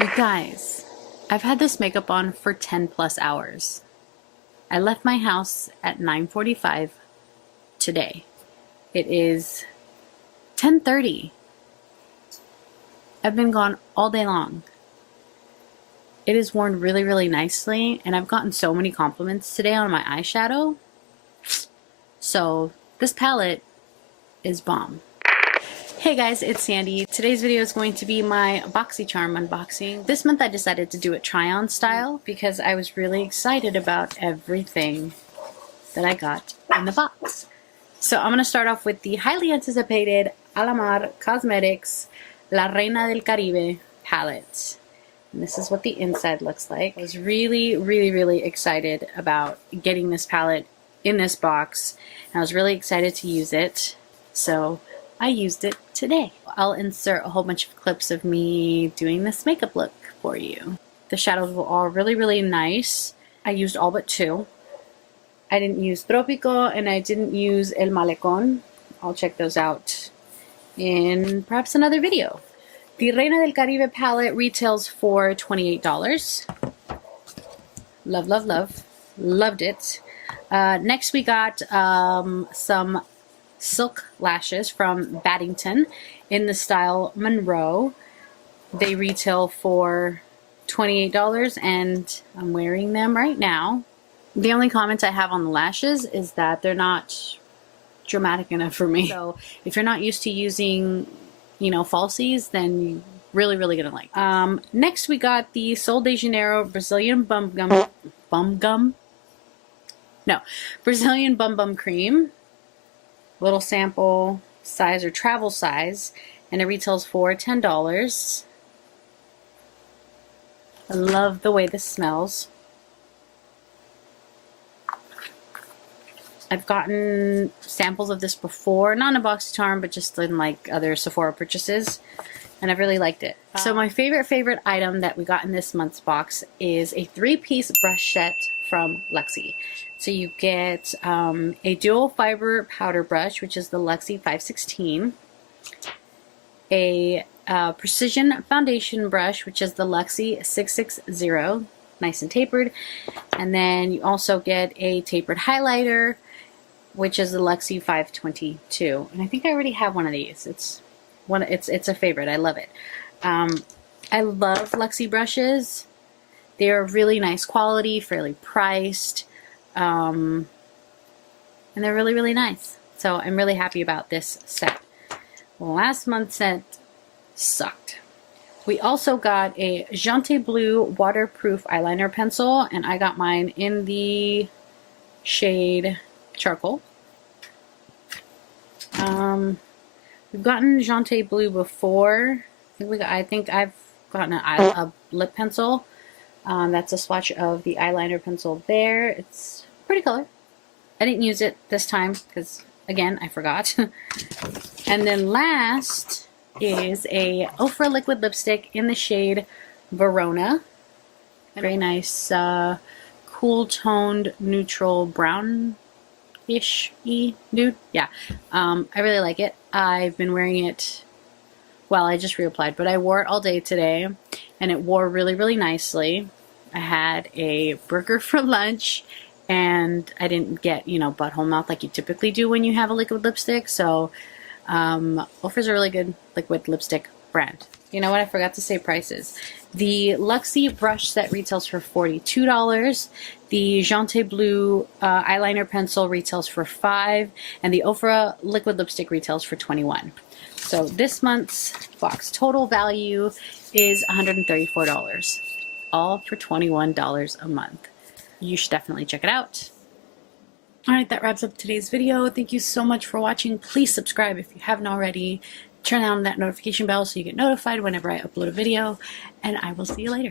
You guys, I've had this makeup on for 10 plus hours. I left my house at 9:45 today. It is 10:30. I've been gone all day long. It is worn really, really nicely, and I've gotten so many compliments today on my eyeshadow. So this palette is bomb. Hey guys, it's Sandy. Today's video is going to be my Boxycharm unboxing. This month I decided to do it try-on style because I was really excited about everything that I got in the box. So I'm going to start off with the highly anticipated Alamar Cosmetics La Reina del Caribe palette. And this is what the inside looks like. I was really excited about getting this palette in this box. And I was really excited to use it. So I used it today. I'll insert a whole bunch of clips of me doing this makeup look for you. The shadows were all really nice. I used all but two. I didn't use Tropico and I didn't use El Malecón. I'll check those out in perhaps another video. The Reina del Caribe palette retails for $28. Love. Loved it. Next we got some silk lashes from Baddington in the style Monroe. They retail for $28 and I'm wearing them right now. The only comment I have on the lashes is that they're not dramatic enough for me. So if you're not used to using, you know, falsies, then you really gonna like. Next we got the Sol de Janeiro Brazilian Brazilian Bum Bum Cream. Little sample size or travel size, and it retails for $10. I love the way this smells. I've gotten samples of this before, not in a Boxycharm, but just in like other Sephora purchases, and I've really liked it. So my favorite item that we got in this month's box is a 3-piece brush set from Luxie. So you get a dual fiber powder brush, which is the Luxie 516, a precision foundation brush, which is the Luxie 660, nice and tapered, and then you also get a tapered highlighter, which is the Luxie 522. And I think I already have one of these. It's a favorite. I love it. I love Luxie brushes. They're really nice quality, fairly priced, and they're really nice. So I'm really happy about this set. Last month's set sucked. We also got a Jante Blue waterproof eyeliner pencil, and I got mine in the shade Charcoal. We've gotten Jante Blue before. I think I've gotten a lip pencil. That's a swatch of the eyeliner pencil there. It's a pretty color. I didn't use it this time because, again, I forgot. And then last is a Ofra liquid lipstick in the shade Verona. Very nice, cool toned, neutral brownish nude. Yeah, I really like it. I've been wearing it. Well, I just reapplied, but I wore it all day today, and it wore really nicely. I had a burger for lunch, and I didn't get, you know, butthole mouth like you typically do when you have a liquid lipstick. So, Ofra's a really good liquid lipstick brand. You know what? I forgot to say prices. The Luxie brush set retails for $42. The Jante Blue eyeliner pencil retails for $5, and the Ofra liquid lipstick retails for $21. So this month's box total value is $134, all for $21 a month. You should definitely check it out. Alright, that wraps up today's video. Thank you so much for watching. Please subscribe if you haven't already. Turn on that notification bell so you get notified whenever I upload a video, and I will see you later.